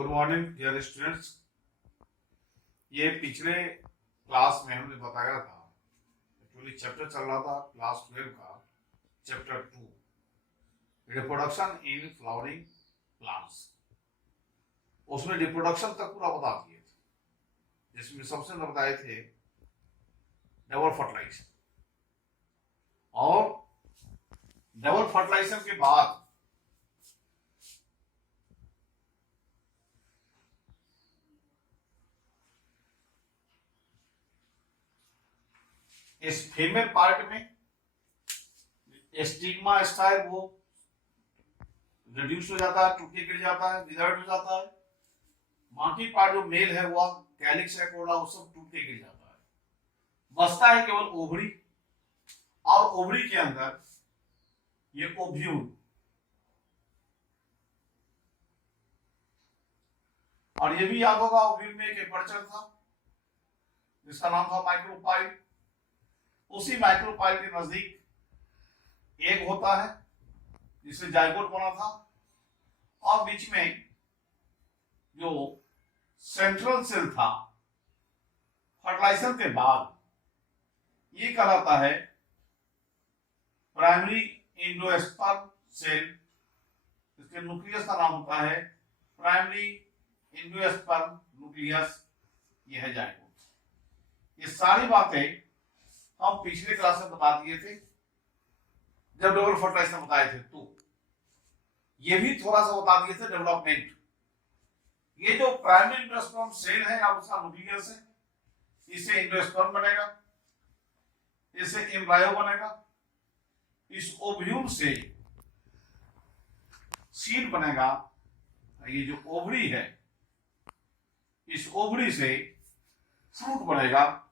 Good morning dear students. ये पिछले class में हमने बताया था, एक्चुअली चैप्टर चल रहा था क्लास 12 का chapter 2 reproduction in flowering plants. उसमें रिप्रोडक्शन तक पूरा बता दिए थे, जिसमें सबसे बताए थे डबल फर्टिलाइजेशन, और डबल फर्टिलाइजेशन के बाद इस फीमेल पार्ट में स्टिग्मा स्टाइल वो रिड्यूस हो जाता है, टूट के गिर जाता है, विदर्ड हो जाता है। बाकी पार्ट जो मेल है वह कैलिक्स एक्रोडा वो सब टूट के गिर जाता है। बचता है केवल ओवरी, और ओवरी के अंदर ये ओव्यूल, और ये भी याद होगा ओव्यूल में एक एपर्चर था जिसका नाम था माइक्रोपाइल। उसी माइक्रोपाइल के नजदीक एग होता है जिससे जाइगोट बना था, और बीच में जो सेंट्रल सेल था फर्टिलाइजेशन के बाद ये कहलाता है प्राइमरी एंडोस्पर्म सेल। इसके न्यूक्लियस का नाम होता है प्राइमरी एंडोस्पर्म न्यूक्लियस। यह है जाइगोट। ये सारी बातें हम पिछले क्लास में बता दिए थे जब डबल फर्टिलाइजेशन बताए थे, तो ये भी थोड़ा सा बता दिए थे डेवलपमेंट। ये जो प्राइमरी एंडोस्पर्म सेल है अब उसका न्यूक्लियस है, इससे एंडोस्पर्म बनेगा, इससे एम्ब्रायो बनेगा, इस ओव्यूल से सीड बनेगा, ये जो ओवरी है इस ओवरी से फ्रूट बनेगा।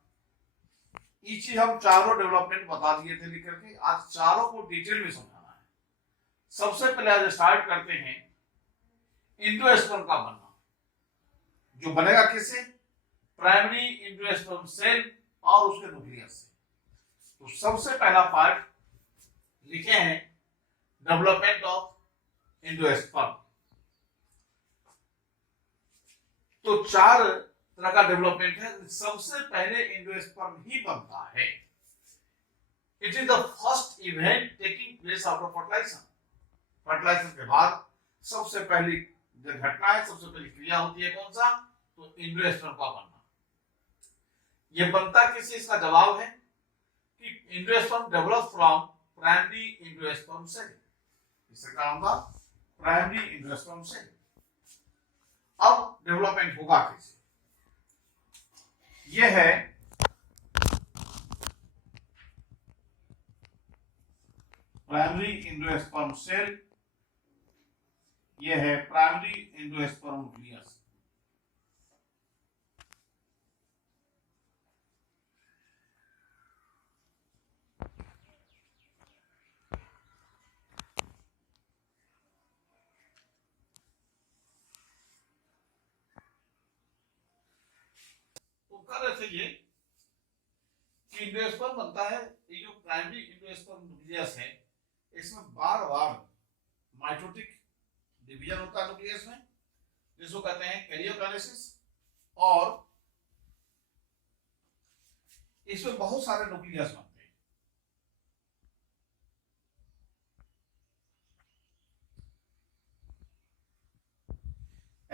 ये चीज हम चारों डेवलपमेंट बता दिए थे लिख करके। आज चारों को डिटेल में समझाना है। सबसे पहले आज स्टार्ट करते हैं एंडोस्पर्म का बनना, जो बनेगा किससे? प्राइमरी एंडोस्पर्म सेल और उसके न्यूक्लियस से। तो सबसे पहला पार्ट लिखे हैं डेवलपमेंट ऑफ एंडोस्पर्म। तो चार तरह का डेवलपमेंट है। सबसे पहले एंडोस्पर्म ही बनता है। It is the first event taking place after fertilization. Fertilization के बाद सबसे पहली जो घटना है, सबसे पहली क्रिया होती है कौन सा? तो एंडोस्पर्म का बनना। यह बनता किस चीज का जवाब है कि endosperm develop from primary endosperm cell. इससे क्या होगा? Primary endosperm cell. अब डेवलपमेंट होगा कैसे? यह है प्राइमरी एंडोस्पर्म सेल, यह है प्राइमरी एंडोस्पर्म न्यूक्लियस। ये एंडोस्पर्म बनता है। ये जो प्राइमरी एंडोस्पर्म न्यूक्लियस है इसमें बार बार माइटोटिक डिवीजन होता है न्यूक्लियस में, जिसको कहते हैं कैरियोकाइनेसिस। और इसमें बहुत सारे न्यूक्लियस बनते हैं।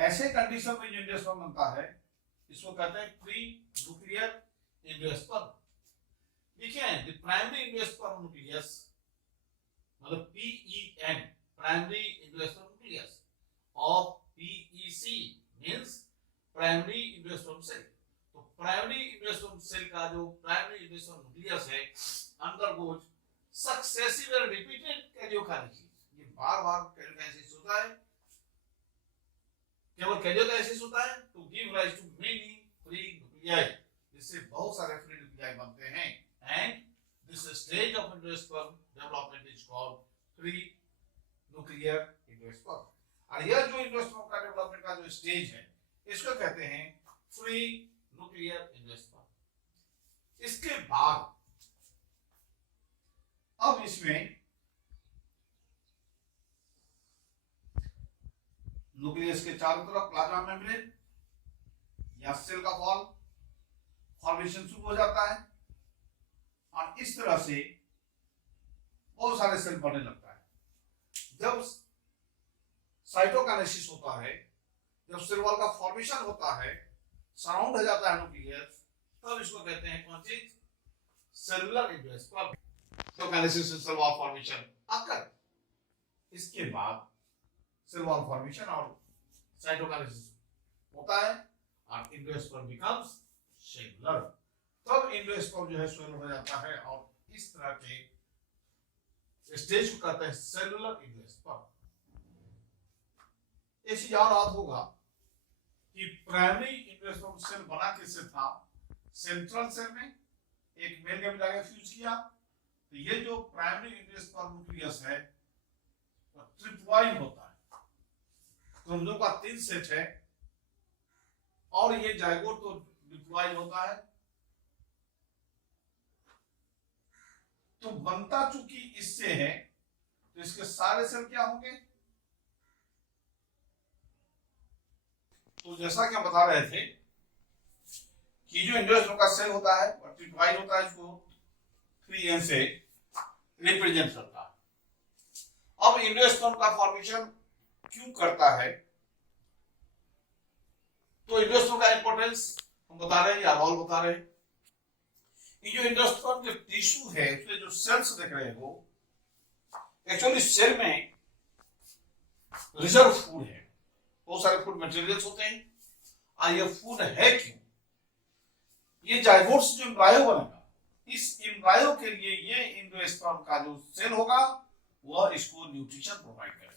ऐसे कंडीशन में जो एंडोस्पर्म बनता है इसको कहते हैं प्री न्यूक्लियर एंडोस्पर्म। देखिए द प्राइमरी एंडोस्पर्म न्यूक्लियस मतलब PEN प्राइमरी एंडोस्पर्म न्यूक्लियस और PEC means primary endosperm cell. तो प्राइमरी एंडोस्पर्म सेल का जो प्राइमरी एंडोस्पर्म न्यूक्लियस है undergoes successive and repeated karyokinesis. ये बार-बार कैरियोकाइनेसिस होता है। केवल कैरियोकाइनेसिस होता है to give rise to many free nuclei, जिससे बहुत सारे फ्री न्यूक्लियाई बनते हैं। And this stage of endosperm development is called free nuclear endosperm. और यह जो एंडोस्पर्म का डेवलपमेंट का जो स्टेज है इसको कहते हैं फ्री न्यूक्लियर एंडोस्पर्म। इसके बाद अब इसमें न्यूक्लियस के चारों तरफ प्लाज्मा मेम्ब्रेन या सेल का वॉल फॉर्मेशन शुरू हो जाता है और इस तरह से बहुत सारे सेल बनने लगता है। जब साइटोकाइनेसिस होता है, जब सेल वॉल का फॉर्मेशन होता है, सराउंड हो जाता है न्यूक्लियस, तब इसको कहते हैं कौन चीज? Cellular endosperm. साइटोकाइनेसिस से सेल वॉल फॉर्मेशन आकर इसके बाद सेल वॉल फॉर्मेशन और साइटोकाइनेसिस होता है और एंडोस्पर्म बिकम्स सेलुलर। तब एंडोस्पर्म जो है सेलुलर हो जाता है और इस तरह के स्टेज को कहते हैं सेलुलर एंडोस्पर्म। एक चीज और याद होगा कि प्राइमरी एंडोस्पर्म सेल बना किससे था? सेंट्रल सेल में एक मेल गैमेट आगे फ्यूज किया, तो ये जो प्राइमरी एंडोस्पर्म न्यूक्लियस है ट्रिप्लॉइड होता है, क्रोमोसोम का 3 सेट है और ये जाइगोट तो डिप्लॉइड होता है। तो बनता चूंकि इससे है तो इसके सारे सेल क्या होंगे? तो जैसा कि हम बता रहे थे कि जो एंडोस्पर्म का सेल होता है वो ट्रिप्लॉइड होता है, इसको 3n से रिप्रेजेंट करता है। अब एंडोस्पर्म का फॉर्मेशन क्यों करता है? तो एंडोस्पर्म का इंपॉर्टेंस हम बता रहे हैं या रोल बता रहे हैं। ये जो एंडोस्पर्म जो टिश्यू है उसमें जो सेल्स देख रहे हो, एक्चुअली सेल में रिजर्व फूड है, बहुत सारे फूड मटेरियल्स होते हैं। और ये फूड है क्यों? ये जाइगोट से जो एम्ब्रायो बनेगा, इस एम्ब्रायो के लिए ये एंडोस्पर्म का जो सेल होगा वह इसको न्यूट्रिशन प्रोवाइड करेगा।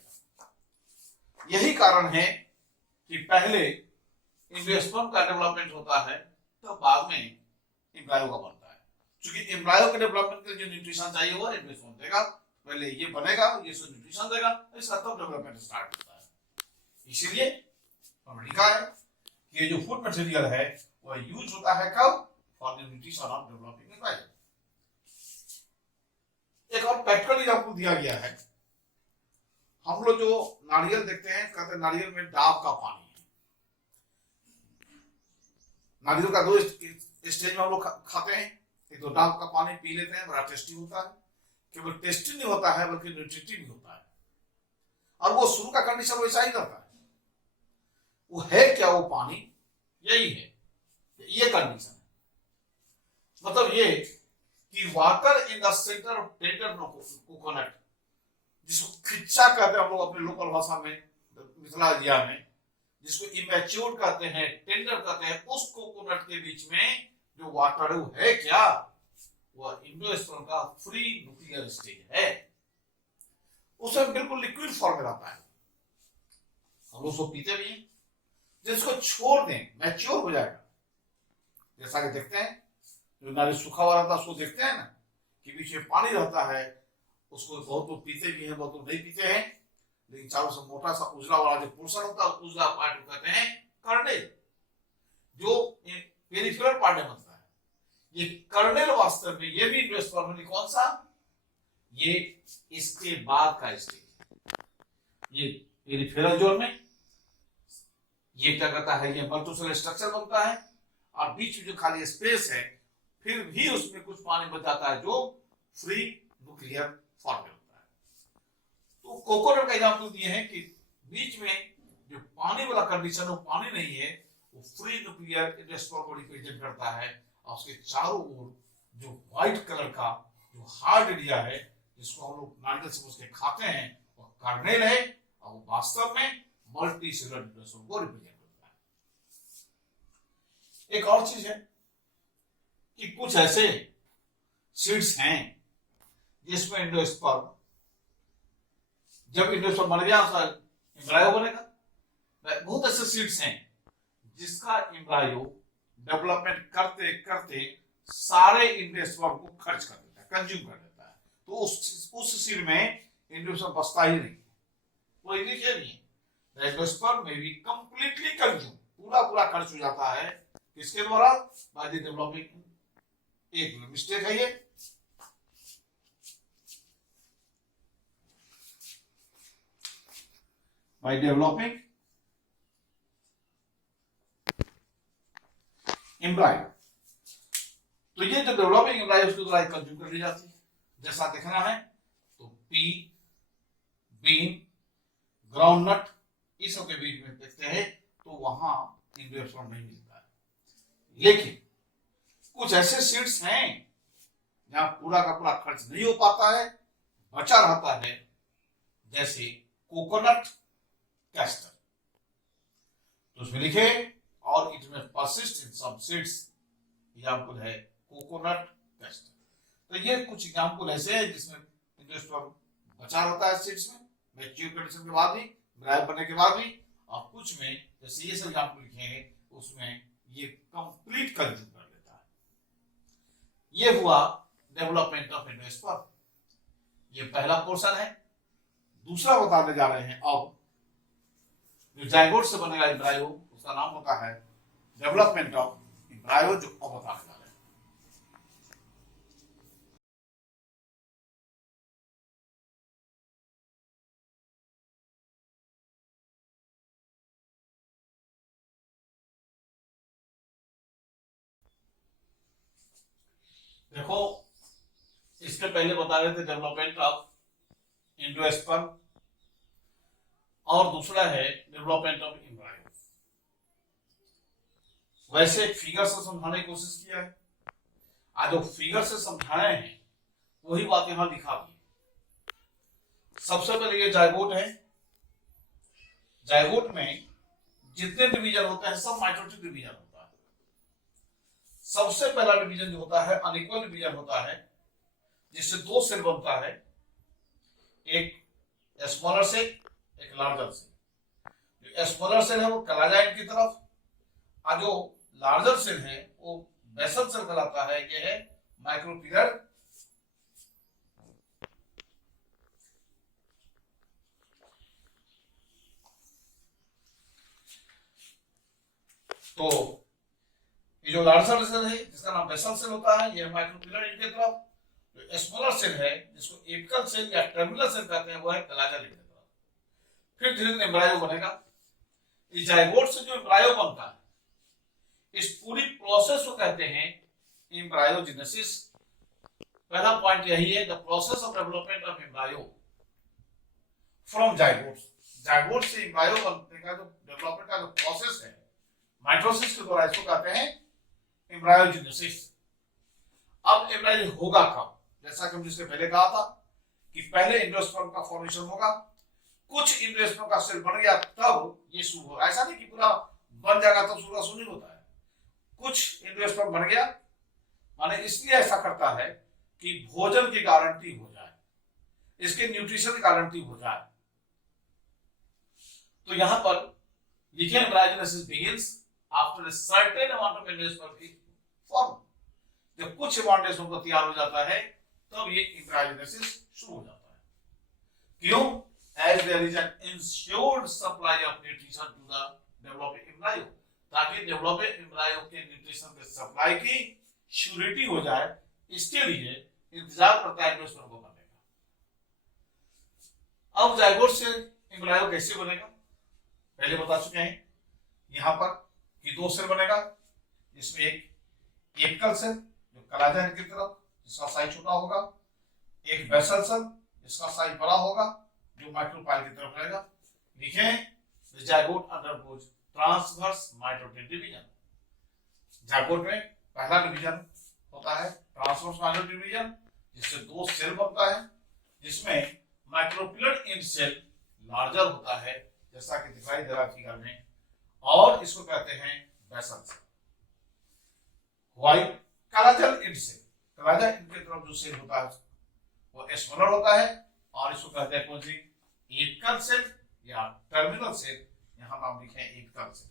यही कारण है कि पहले एंडोस्पर्म का डेवलपमेंट होता है तो बाद में एम्ब्रायो का बनता है, क्योंकि एम्ब्रायो के डेवलपमेंट के लिए जो न्यूट्रिशन चाहिए वो एंडोस्पर्म देगा। पहले ये बनेगा, ये सब न्यूट्रिशन देगा, इसका तब डेवलपमेंट स्टार्ट होता है। इसीलिए हमने लिखा है कि ये जो फूड मटेरियल है वह यूज होता है कब? For the nutrition of developing embryo. एक और प्रैक्टिकल एग्जांपल दिया गया है। हम लोग जो नारियल देखते हैं, कहते हैं नारियल में डाब का पानी है। नारियल का 2 स्टेज में हम लोग खाते हैं। एक तो डाब का पानी पी लेते हैं, बड़ा टेस्टी होता है। केवल टेस्टी नहीं होता है बल्कि न्यूट्रिटिव भी होता है, और वो शुरू का कंडीशन वैसा ही करता है। वो है क्या? वो पानी यही है, ये कंडीशन है। मतलब ये कि water in the centre of tender coconut, जिसको खिच्चा कहते हैं हम लोग अपने लोकल भाषा में, मिथिला एरिया में, जिसको इमेच्योर कहते हैं, टेंडर कहते हैं, उस कोकोनट के बीच में जो वाटर है क्या? वह एंडोस्पर्म का फ्री न्यूक्लियर स्टेज है। उसमें बिल्कुल लिक्विड फॉर्म में रहता है, हम लोग उसको पीते भी हैं। जिसको छोड़ दें मैच्योर हो जाएगा, जैसा कि देखते हैं जो नारियल सूखा हुआ रहता है उसको देखते हैं ना कि बीच में पानी रहता है, उसको बहुत लोग पीते भी हैं, बहुत लोग नहीं पीते हैं, लेकिन चारों से मोटा सा उजला वाला जो पोर्शन होता है, उजला पार्ट को कहते हैं कर्नेल, जो पेरिफेरल पार्ट में बनता है। ये कर्नेल वास्तव में ये भी एंडोस्पर्म कौन सा? ये इसके बाद का स्टेज, ये पेरिफेरल जोन में ये क्या करता है? ये मल्टीसेलुलर स्ट्रक्चर बनता है और बीच में जो खाली स्पेस है फिर भी उसमें कुछ पानी बच जाता है जो फ्री न्यूक्लियर फॉर्म में होता है। तो कोकोनट का एग्जांपल दिए हैं कि बीच में जो पानी वाला कंडीशन वो पानी नहीं है, वो फ्री न्यूक्लियर एंडोस्पर्म को रिप्रेजेंट करता है। और उसके चारों ओर जो व्हाइट कलर का जो हार्ड एरिया है, जिसको हम लोग नारियल समझ के खाते हैं, वो कर्नेल है और वो वास्तव में मल्टी सेलुलर एंडोस्पर्म को रिप्रेजेंट करता है। एक और चीज है कि कुछ ऐसे सीड्स हैं जिसमें एंडोस्पर्म, जब एंडोस्पर्म मर गया उसका एम्ब्रायो बनेगा। बहुत ऐसे सीड्स हैं जिसका एम्ब्रायो डेवलपमेंट करते करते सारे एंडोस्पर्म को खर्च कर देता है, कंज्यूम कर देता है। तो उस सीड में एंडोस्पर्म बचता ही नहीं, वो इंग्लिश नहीं है। एंडोस्पर्म में भी कंप्लीटली कंज्यूम, पूरा खर्च हो जाता है। किसके द्वारा? By the developing. एक मिस्टेक है ये, by developing एम्ब्रायो। तो ये जो डेवलपिंग एम्ब्रायो उसकी दोहराई कंज्यूम कर ली जाती है। जैसा देखना है तो पी, बीन, ग्राउंडनट, इस सब के बीच में देखते हैं तो वहां एंजियोस्पर्म नहीं मिलता है। लेकिन कुछ ऐसे सीड्स हैं जहां पूरा का पूरा खर्च नहीं हो पाता है, बचा रहता है, जैसे कोकोनट, कैस्टर। तो उसमें लिखे और इट में persist in some seeds, example है कोकोनट, कैस्टर। तो ये कुछ एग्जाम्पल ऐसे हैं जिसमें एंजियोस्पर्म बचा रहता है सीड्स में मैच्योर कंडीशन के बाद भी, ब्राइब बनने के बाद भी, और कुछ में जैसे ये सब एग्जाम्पल लिखे हैं उसमें ये कंप्लीट कंज्यूम कर लेता है। ये हुआ डेवलपमेंट ऑफ एंजियोस्पर्म, ये पहला पोर्शन है। दूसरा बताने जा रहे हैं अब जो जाइगोट से बनेगा एम्ब्रायो, उसका नाम होता है डेवलपमेंट ऑफ एम्ब्रायो, जो अब बताने जा रहे हैं। देखो, इसके पहले बता रहे थे डेवलपमेंट ऑफ एंजियोस्पर्म और दूसरा है डेवलपमेंट ऑफ एम्ब्रायो। वैसे एक फिगर से समझाने की कोशिश किया है, आज जो फिगर से समझाए हैं वही बात यहां दिखा दी। सबसे पहले ये जाइगोट है। जाइगोट में जितने डिवीजन होते हैं सब माइटोटिक डिवीजन होता है। सबसे पहला डिवीजन जो होता है अनइक्वल डिवीजन होता है, जिससे दो सेल बनता है, एक स्मॉलर सेल, एक लार्जर सेल। जो स्मॉलर सेल है वो कलाजाइड की तरफ, और जो लार्जर सेल है वो बेसल सेल कहलाता है। ये है माइक्रोपिलर। तो ये जो लार्जर सेल है जिसका नाम बेसल सेल होता है, ये माइक्रोपिलर इनके तरफ। जो स्मॉलर सेल है जिसको एपिकल सेल या टर्मिनल सेल कहते हैं, वो है कलाजा इनके तरफ। फिर धीरे धीरे एम्ब्रायो बनेगा। इस जाइगोट से जो एम्ब्रायो बनता है, इस पूरी प्रोसेस को कहते हैं एम्ब्रायोजेनेसिस। पहला पॉइंट यही है, the process of development of embryo from zygote. Zygote से एम्ब्रायो बनने का जो डेवलपमेंट का जो प्रोसेस है माइटोसिस के द्वारा, इसको कहते हैं एम्ब्रायोजेनेसिस। अब एम्ब्रायो होगा कब? जैसा कि हमने इससे पहले कहा था कि पहले एंजियोस्पर्म का फॉर्मेशन होगा, कुछ एंजियोस्पर्म का सेल बन गया तब ये शुरू होगा। ऐसा नहीं कि पूरा बन जाएगा तब शुरू नहीं होता है। कुछ एंजियोस्पर्म बन गया, माने इसलिए ऐसा करता है कि भोजन की गारंटी हो जाए, इसके न्यूट्रिशन की गारंटी हो जाए। तो यहां पर लिखे embryogenesis begins after a certain amount of angiosperm is formed। जब कुछ एंजियोस्पर्म का तैयार हो जाता है तब ये एम्ब्रायोजेनेसिस शुरू हो जाता है। क्यों? As there is an ensured supply of nutrition to the developing embryo, ताकि डेवलपिंग एम्ब्रायो के न्यूट्रिशन के सप्लाई की श्योरिटी हो जाए, इसके लिए इंतजार करता है एंजियोस्पर्म को बनने का। अब जाइगोट से एम्ब्रायो कैसे बनेगा पहले बता चुके हैं। यहां पर कि दो सेल बनेगा, जिसमें एक एपिकल सेल जो कलाजा की तरफ, जिसका साइज छोटा होगा, एक बेसल सेल जिसका साइज बड़ा होगा, जो माइक्रोपाइल की तरफ रहेगा। लिखें zygote undergoes transverse mitotic division. Zygote में पहला डिवीजन होता है ट्रांसवर्स माइटोटिक डिवीजन, जिससे दो सेल बनता है, जिसमें माइक्रोपिलर एंड सेल लार्जर होता है, जैसा कि दिखाई दे रहा है फिगर में, और इसको कहते हैं basal cell. White chalazal end cell, chalaza end की तरफ जो सेल होता है वो स्मॉलर होता है, और इसको कहते हैं कौन सी? एपिकल सेल या टर्मिनल सेल। यहां नाम लिखे हैं एपिकल सेल।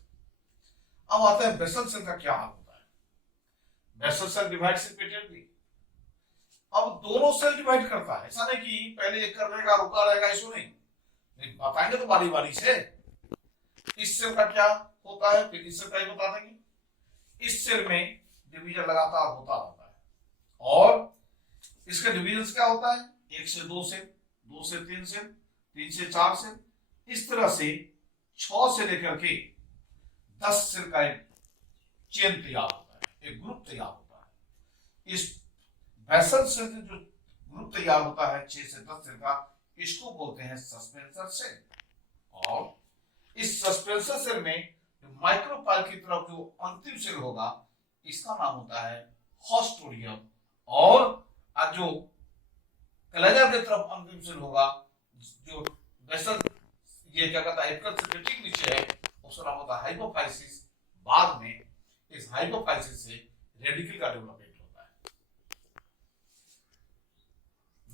अब आते हैं बेसल सेल का क्या हाल होता है। Basal cell divides repeatedly. अब दोनों सेल डिवाइड करता है, ऐसा नहीं कि पहले एक कर रहेगा रुका रहेगा, इसको नहीं बताएंगे तो बारी बारी से। इस सेल का क्या होता है, फिर इस सेल का ही बता देंगे। इस सेल में डिवीजन लगातार होता रहता है, और इसका डिवीजन क्या होता है? 1 से 2 सेल, 2 से 3 सेल, 3 से 4 सेल, इस तरह से 6 से लेकर के 10 सेल का एक चेन तैयार होता है। एक ग्रुप तैयार होता है। इस बेसल सेल से जो ग्रुप तैयार होता है 6 से 10 सेल का, इसको बोलते हैं सस्पेंसर सेल। और इस सस्पेंसर सेल में माइक्रोपाइल की तरफ जो अंतिम सेल होगा, इसका नाम होता है हॉस्टोडियम। और जो कलेजा की तरफ अंतिम सेल होगा, जो बेसल ये क्या कहता है एपिकल से ठीक नीचे है, उसका नाम होता है हाइपोफाइसिस। बाद में इस हाइपोफाइसिस से रेडिकल का डेवलपमेंट होता है।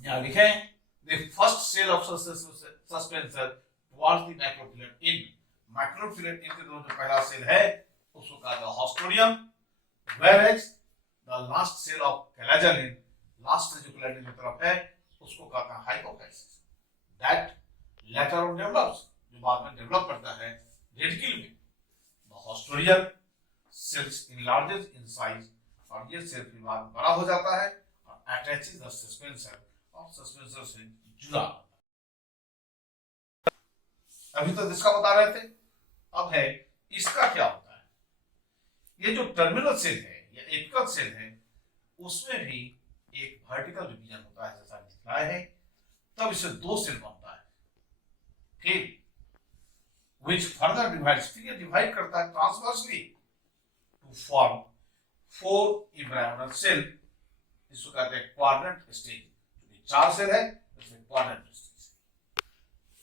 यहां लिखें the first cell of suspensor towards the macrophyllum in macrophyllum in के जो पहला सेल है उसको कहा जाता है hostodium, whereas the last cell of collagen, last जो collagen की तरफ है उसको कहता है hypophysis, that later on develops, जो बाद में डेवलप करता है रेडिकल में। the hostodium cells enlarges in size, और ये सेल फिर बाद में बड़ा हो जाता है और attaches the suspensor, और सस्पेंसर से जुड़ा। अभी तो इसका बता रहे थे, अब है इसका क्या होता है। ये जो टर्मिनल सेल है या एपिकल सेल है, उसमें भी एक वर्टिकल डिवीजन होता है जैसा दिखाया है। तब इससे दो सेल बनता है, ठीक, which further divides, फिर ये डिवाइड करता है ट्रांसवर्सली टू फॉर्म 4 एम्ब्रायोनल सेल। इसको कहते हैं क्वाड्रेंट स्टेज। 4 सेल है इसमें क्वाड्रेंट स्टेज।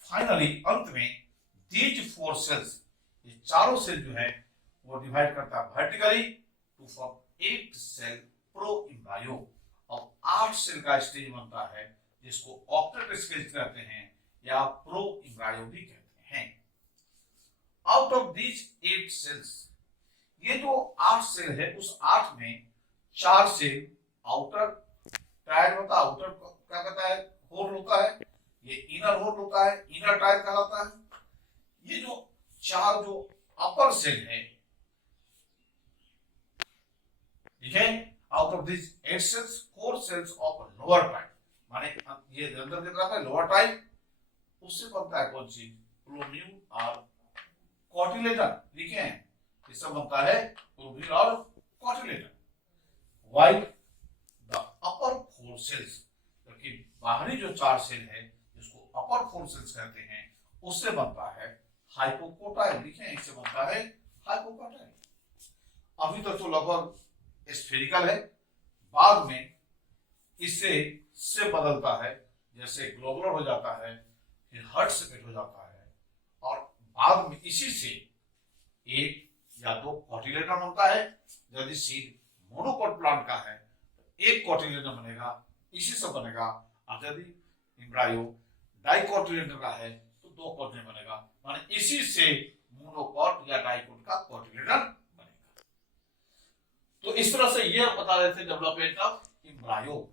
फाइनली अंत में दीज 4 सेल्स, ये चारों सेल जो है वो डिवाइड करता है vertically to form 8 cell proembryo. और 8 सेल का स्टेज बनता है जिसको ऑक्टेट स्टेज कहते हैं या प्रो एम्ब्रायो भी कहते हैं। आउट ऑफ दीज 8 सेल्स, ये जो 8 सेल है उस 8 में 4 सेल आउटर टायर होता है, आउटर क्या कहता है होल होता है, ये इनर होल होता है, इनर टायर कहलाता है। ये जो 4 जो अपर सेल है, ठीक है, out of this 8 cells 4 cells of lower type, माने ये अंदर की तरफ है लोअर टाइप, उससे बनता है कौन सी प्लोम्यूल और कॉटिलेडन। लिखे हैं इससे बनता है प्लोम्यूल और cotyledon. While the upper 4 cells, क्योंकि बाहरी जो 4 सेल है जिसको अपर 4 सेल्स कहते हैं, उससे बनता है हाइपोकोटाइल। लिखे हैं इससे बनता है हाइपोकोटाइल। अभी तक तो लगभग स्फेरिकल है, बाद में इससे से बदलता है, जैसे ग्लोबुलर हो जाता है, फिर हर्ट सेपेट हो जाता है, और बाद में इसी से एक या 2 कॉटिलेडन बनता है। यदि सीड मोनोकोट प्लांट का है तो एक कॉटिलेडन बनेगा, इसी से बनेगा। और यदि एम्ब्रायो डाइकोटिलेडन का है तो 2 कॉटिलेडन बनेगा, माने इसी से मोनोकोट या डाइकोट का कॉटिलेडन बनेगा। तो इस तरह से ये बता रहे थे डेवलपमेंट ऑफ एम्ब्रायो।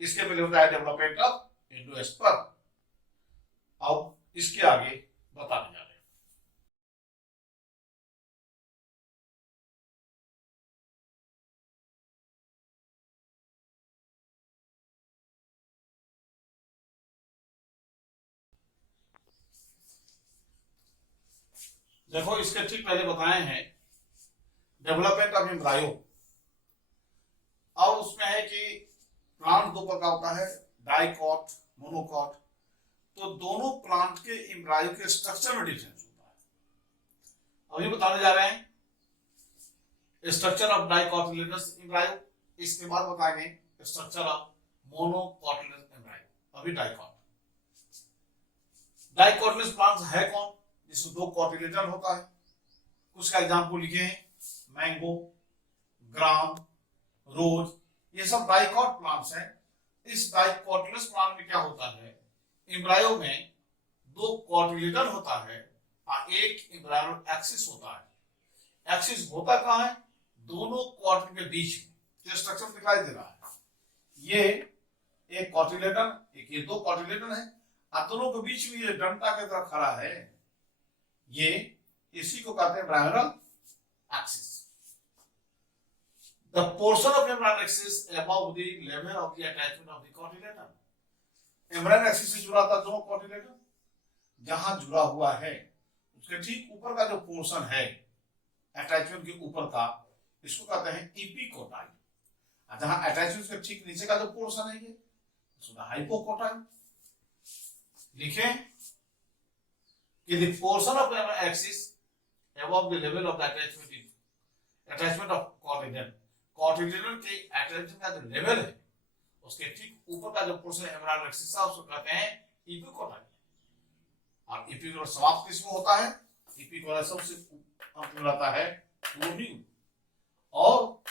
इसके पहले होता है डेवलपमेंट ऑफ एंडोस्पर्म। अब इसके आगे बताने जा रहे हैं। देखो इसके ठीक पहले बताए हैं डेवलपमेंट ऑफ एम्ब्रायो। अब उसमें है कि प्लांट 2 प्रकार होता है, डाइकॉट, मोनोकॉट। तो दोनों प्लांट के एम्ब्रायो के स्ट्रक्चर में डिफरेंस होता है। अभी बताने जा रहे हैं स्ट्रक्चर ऑफ डाइकोटिलेडनस एम्ब्रायो, इसके बाद बताएंगे स्ट्रक्चर ऑफ मोनोकोटिलेडनस एम्ब्रायो। अभी डाइकॉट। डाइकोटिलेडनस प्लांट्स है कौन, जिसमें 2 कॉटिलेडन होता है। कुछ का एग्जांपल लिखे हैं, मैंगो, ग्राम, रोज, ये सब डाइकॉट प्लांट्स हैं। इस डाइकोटिलेडनस प्लांट में क्या होता है, एम्ब्रायो में 2 कॉटिलेडन होता है और एक एम्ब्रायो एक्सिस होता है। एक्सिस होता कहाँ है, दोनों कॉटिल के बीच में। ये स्ट्रक्चर दिखाई दे रहा है, ये एक कॉटिलेडन, एक ये 2 कॉटिलेडन है, और दोनों के बीच में ये डंटा की तरह खड़ा है, ये इसी को कहते हैं एम्ब्रायोनल axis. The portion of embryonic axis above the level of the attachment of the cotyledon. embryonic axis से जुड़ा था 2 cotyledon, जहां जुड़ा हुआ है उसके ठीक ऊपर का जो पोर्शन है अटैचमेंट के ऊपर का, इसको कहते हैं इपिकोटाइल। जहां अटैचमेंट के ठीक नीचे का जो पोर्शन है ये उसको हाइपोकोटाइल। लिखें कि the portion of the axis above the level of the attachment of cotyledon के अटैचमेंट का जो लेवल है उसके ठीक ऊपर का जो पोर्शन एम्ब्रायोनिक एक्सिस है उसको कहते हैं इपिकोटाइल। और इपिकोटाइल समाप्त किसमें होता है? इपिकोटाइल सबसे अंत में रहता है प्लूम्यूल। और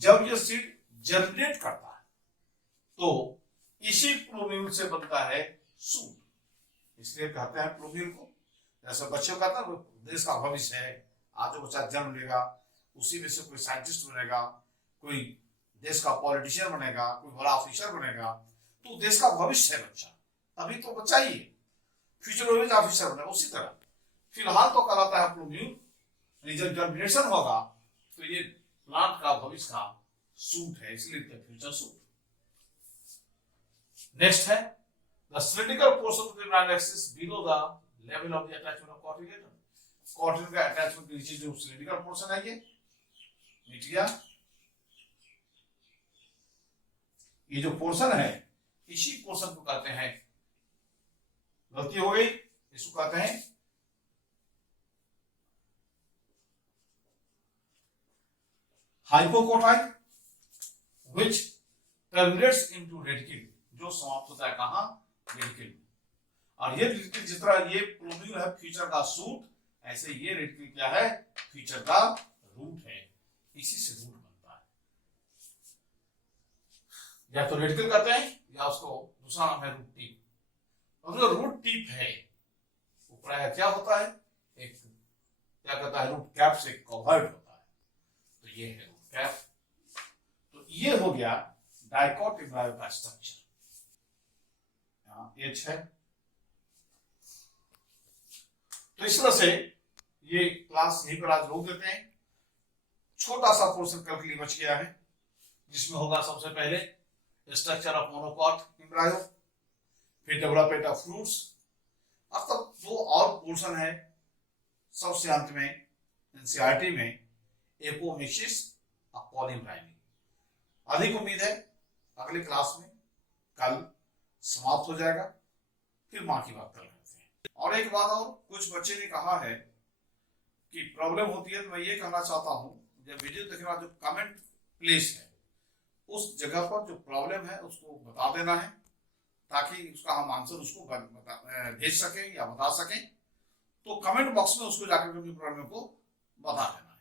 जब ये सीड जर्मिनेट करता है तो इसी प्लूम्यूल से बनता है सूट, इसलिए कहते हैं प्लूम्यूल को। जैसे बच्चों का ना देश का भविष्य है, आज जो बच्चा जन्म लेगा उसी में से कोई साइंटिस्ट बनेगा, कोई देश का पॉलिटिशियन बनेगा, कोई बड़ा ऑफिसर बनेगा, तो देश का भविष्य है बच्चा, अभी तो बच्चा ही है, फ्यूचर में ऑफिसर बनेगा। उसी तरह फिलहाल तो कहलाता है प्लूम्यूल, जब जर्मिनेशन होगा तो ये प्लांट का भविष्य का सूट है, इसलिए फ्यूचर सूट। नेक्स्ट है the cylindrical portion of the epidermal axis below the level of the attachment of cotyledon। cotyledon का अटैचमेंट के नीचे जो cylindrical portion है ये मिट गया। ये जो पोर्शन है इसी पोर्शन को कहते हैं, गलती हो गई, इसको कहते हैं hypocotyl which terminates into radical, जो समाप्त होता है कहां? रेडिकल। और ये रेडिकल जिस तरह ये प्लूम्यूल है फ्यूचर का सूट, ऐसे ये रेडिकल क्या है? फ्यूचर का रूट है, इसी से रूट बनता है। या तो रेडिकल कहते हैं या उसको दूसरा नाम है रूट टिप। और जो रूट टिप है वो प्राय क्या होता है? एक क्या कहता है? रूट कैप से कवर्ड होता है, तो ये है रूट कैप। तो ये हो गया डाइकोट एम्ब्रायो का स्ट्रक्चर। एच है। तो इस तरह से ये क्लास यहीं पर आज रोक देते हैं। छोटा सा पोर्शन कल के लिए बच गया है, जिसमें होगा सबसे पहले स्ट्रक्चर ऑफ मोनोकॉट एम्ब्रायो, फिर डेवलपमेंट ऑफ फ्रूट्स, अब तक दो और पोर्शन है सबसे अंत में एनसीईआरटी में, एपोमिसिस और पॉलीम्ब्राइनी। अधिक उम्मीद है अगले क्लास में कल समाप्त हो जाएगा, फिर मां की बात कर लेते हैं। और एक बात और, कुछ बच्चे ने कहा है कि प्रॉब्लम होती है, तो मैं ये कहना चाहता हूं जब वीडियो देखना जो कमेंट प्लेस है उस जगह पर जो प्रॉब्लम है उसको बता देना है, ताकि उसका हम आंसर उसको भेज सकें या बता सकें। तो कमेंट बॉक्स में उसको जाकर अपनी प्रॉब्लम को बता देना।